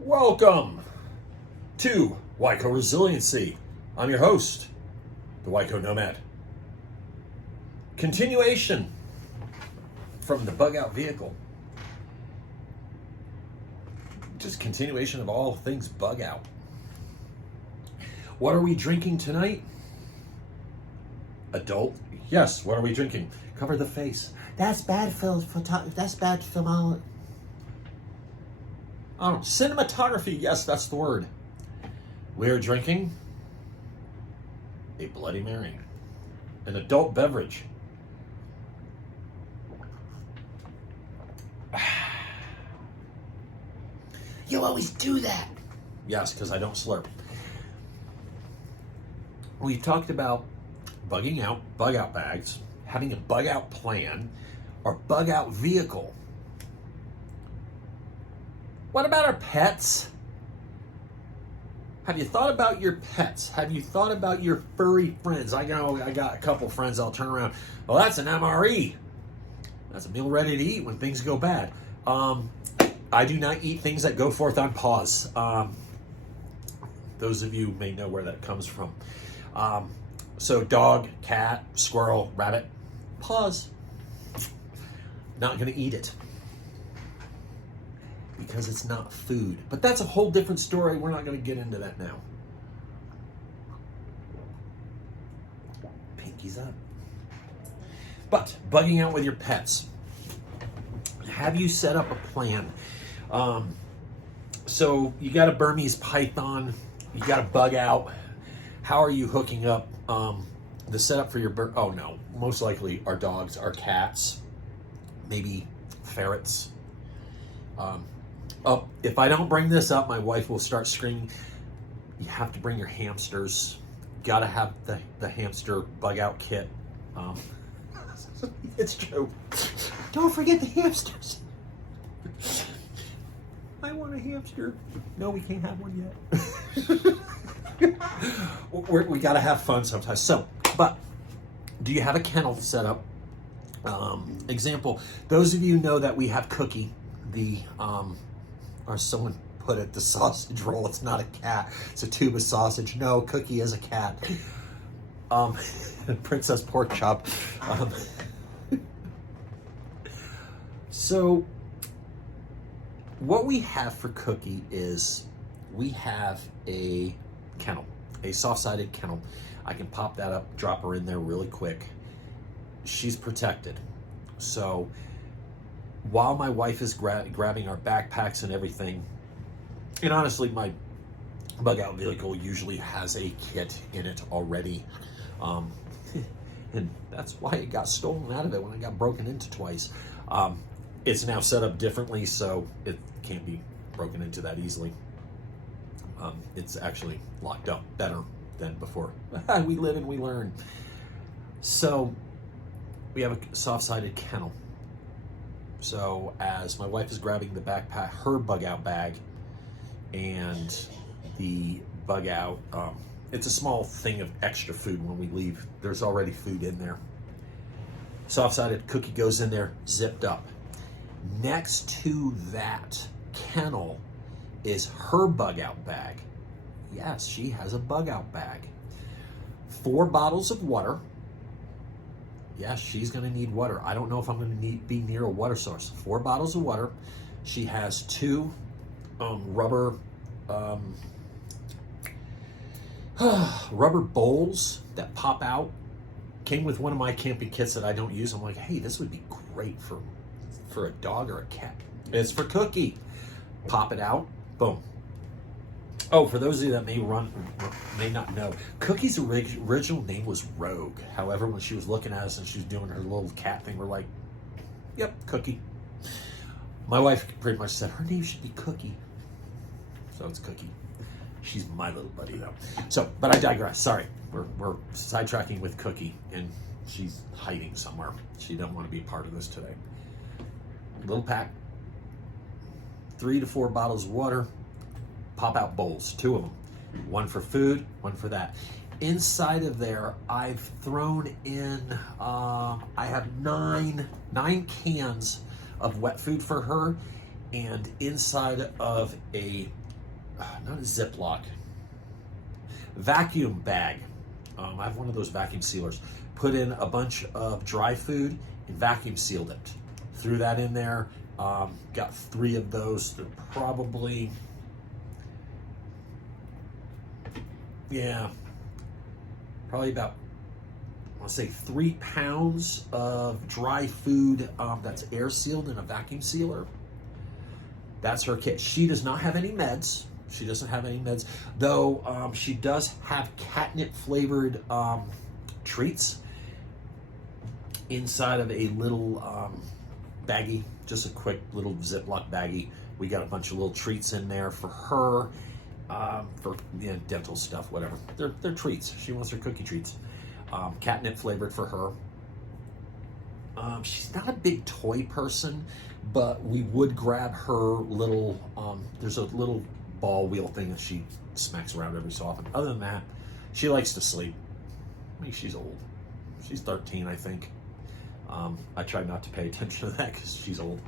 Welcome to YHWH Resiliency. I'm your host, the YHWH Nomad. Continuation from the bug out vehicle. Just continuation of all things bug out. What are we drinking tonight? Adult? Yes, what are we drinking? Cover the face. That's bad film. That's bad film. Oh, cinematography. Yes, that's the word. We're drinking a Bloody Mary, an adult beverage. You always do that. Yes, because I don't slurp. We talked about bugging out, bug out bags, having a bug out plan, or bug out vehicle. What about our pets? Have you thought about your pets? Have you thought about your furry friends? I know I got a couple friends I'll turn around. Well, that's an MRE. That's a meal ready to eat when things go bad. I do not eat things that go forth on pause. Those of you may know where that comes from. So dog, cat, squirrel, rabbit, pause. Not going to eat it. Because it's not food. But that's a whole different story. We're not going to get into that now. Pinky's up. But bugging out with your pets. Have you set up a plan? So you got a Burmese python. You got a bug out. How are you hooking up the setup for your bird? Oh no, most likely our dogs, our cats, maybe ferrets. Oh, if I don't bring this up, my wife will start screaming. You have to bring your hamsters. Got to have the hamster bug out kit. It's true. Don't forget the hamsters. I want a hamster. No, we can't have one yet. We got to have fun sometimes. So, but do you have a kennel set up? Example, those of you know that we have Cookie, or someone put it, the sausage roll. It's not a cat. It's a tube of sausage. No, Cookie is a cat. Princess Pork Chop. So what we have for Cookie is we have a kennel, a soft-sided kennel. I can pop that up, drop her in there really quick. She's protected. So while my wife is grabbing our backpacks and everything, and honestly, my bug out vehicle usually has a kit in it already. And that's why it got stolen out of it when it got broken into twice. It's now set up differently, so it can't be broken into that easily. It's actually locked up better than before. We live and we learn. So we have a soft-sided kennel. So as my wife is grabbing the backpack, her bug out bag, and the bug out, it's a small thing of extra food when we leave. There's already food in there. Soft-sided Cookie goes in there, zipped up. Next to that kennel is her bug out bag. Yes, she has a bug out bag. 4 bottles of water. Yes, she's going to need water. I don't know if I'm going to be near a water source. 4 bottles of water. She has 2 rubber rubber bowls that pop out. Came with one of my camping kits that I don't use. I'm like, hey, this would be great for a dog or a cat. It's for Cookie. Pop it out. Boom. Oh, for those of you that may not know, Cookie's original name was Rogue. However, when she was looking at us and she was doing her little cat thing, we're like, yep, Cookie. My wife pretty much said her name should be Cookie. So it's Cookie. She's my little buddy though. So, but I digress. Sorry. We're sidetracking with Cookie, and she's hiding somewhere. She doesn't want to be a part of this today. Little pack. 3 to 4 bottles of water. Pop out bowls, 2 of them. 1 for food, 1 for that. Inside of there, I've thrown in, I have nine cans of wet food for her, and inside of a not a Ziploc, vacuum bag. I have one of those vacuum sealers. Put in a bunch of dry food and vacuum sealed it. Threw that in there. Got 3 of those. They're probably, probably about, I want to say 3 pounds of dry food that's air sealed in a vacuum sealer. That's her kit. She does not have any meds. She doesn't have any meds, though she does have catnip flavored treats inside of a little baggie, just a quick little Ziploc baggie. We got a bunch of little treats in there for her, for dental stuff, whatever. They're treats. She wants her cookie treats. Catnip flavored for her. She's not a big toy person, but we would grab her little, there's a little ball wheel thing that she smacks around every so often. Other than that, she likes to sleep. I mean, she's old. She's 13, I think. I try not to pay attention to that because she's old.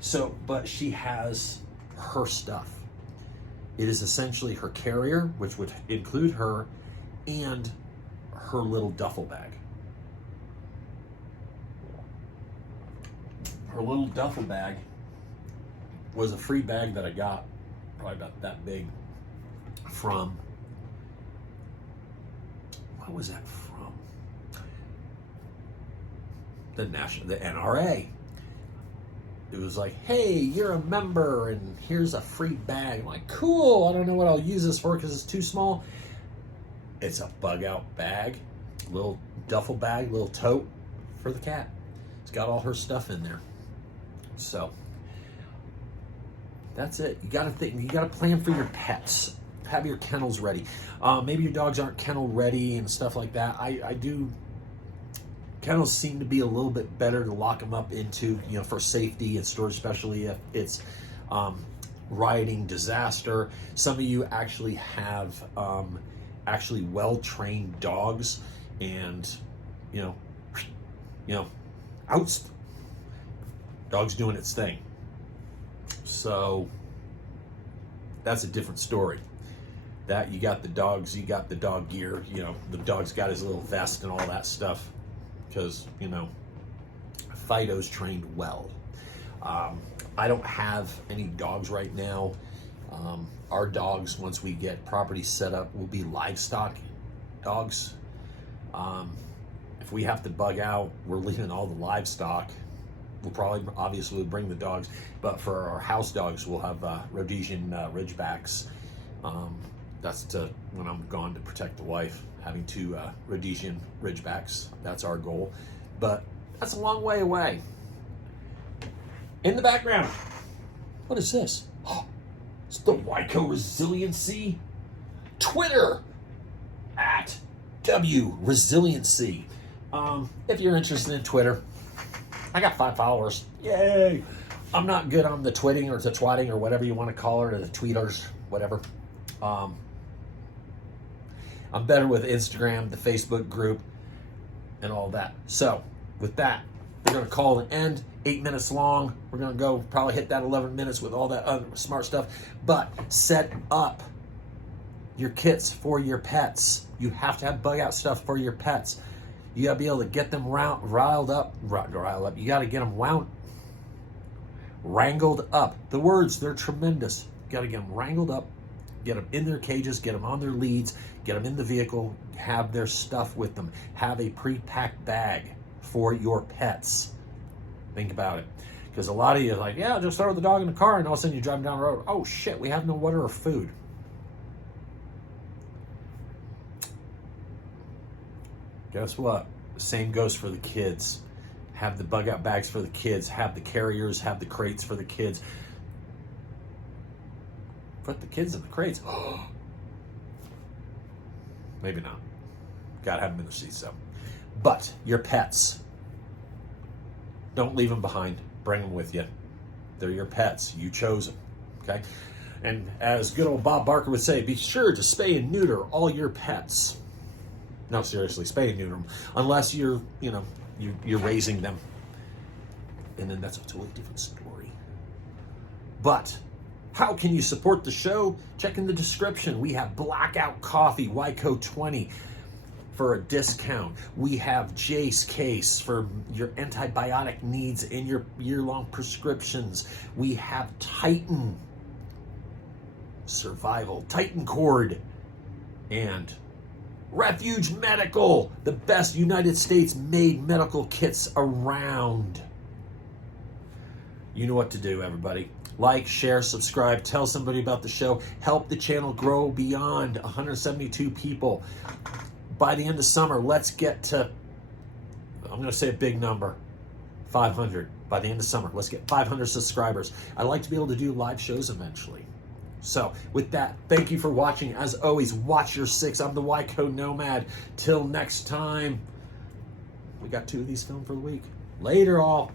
So, but she has her stuff. It is essentially her carrier, which would include her, and her little duffel bag. Her little duffel bag was a free bag that I got, probably about that big, from, what was that from? The NRA. It was like, hey, you're a member and here's a free bag. I'm like, cool, I don't know what I'll use this for because it's too small. It's a bug out bag, little duffel bag, little tote for the cat. It's got all her stuff in there. So that's it. You gotta think, you gotta plan for your pets. Have your kennels ready. Maybe your dogs aren't kennel ready and stuff like that. I do. Kennels seem to be a little bit better to lock them up into, for safety and storage, especially if it's rioting disaster. Some of you actually have actually well-trained dogs, and outs, dog's doing its thing. So that's a different story. That you got the dogs, you got the dog gear, the dog's got his little vest and all that stuff, because Fido's trained well. I don't have any dogs right now. Our dogs, once we get property set up, will be livestock dogs. If we have to bug out, we're leaving all the livestock. We'll probably, obviously, bring the dogs, but for our house dogs, we'll have Rhodesian Ridgebacks. That's when I'm gone, to protect the wife. Having 2 Rhodesian Ridgebacks, that's our goal. But that's a long way away. In the background, what is this? Oh, it's the YHWH Resiliency Twitter at Resiliency. If you're interested in Twitter, I got 5 followers. Yay! I'm not good on the twitting or the twatting or whatever you want to call it, or the tweeters, whatever. I'm better with Instagram, the Facebook group, and all that. So, with that, we're going to call an end. 8 minutes long. We're going to go probably hit that 11 minutes with all that other smart stuff. But set up your kits for your pets. You have to have bug out stuff for your pets. You got to be able to get them riled up. You got to get them wrangled up. The words, they're tremendous. You got to get them wrangled up, get them in their cages, get them on their leads, get them in the vehicle, have their stuff with them. Have a pre-packed bag for your pets. Think about it. Because a lot of you are like, yeah, just throw the dog in the car, and all of a sudden you're driving down the road. Oh shit, we have no water or food. Guess what? The same goes for the kids. Have the bug out bags for the kids. Have the carriers, have the crates for the kids. Put the kids in the crates. Maybe not. Gotta have them in the seats though. But your pets, don't leave them behind. Bring them with you. They're your pets. You chose them. Okay? And as good old Bob Barker would say, be sure to spay and neuter all your pets. No, seriously, spay and neuter them. Unless you're raising them. And then that's a totally different story. But How can you support the show? Check in the description. We have Blackout Coffee, YHWH 20 for a discount. We have Jace Case for your antibiotic needs in your year-long prescriptions. We have Titan Survival, Titan Cord, and Refuge Medical, the best United States made medical kits around. You know what to do, everybody. Like, share, subscribe, tell somebody about the show. Help the channel grow beyond 172 people. By the end of summer, let's get to, I'm going to say a big number, 500. By the end of summer, let's get 500 subscribers. I'd like to be able to do live shows eventually. So with that, thank you for watching. As always, watch your six. I'm the YHWH Nomad. Till next time, we got 2 of these filmed for the week. Later, all.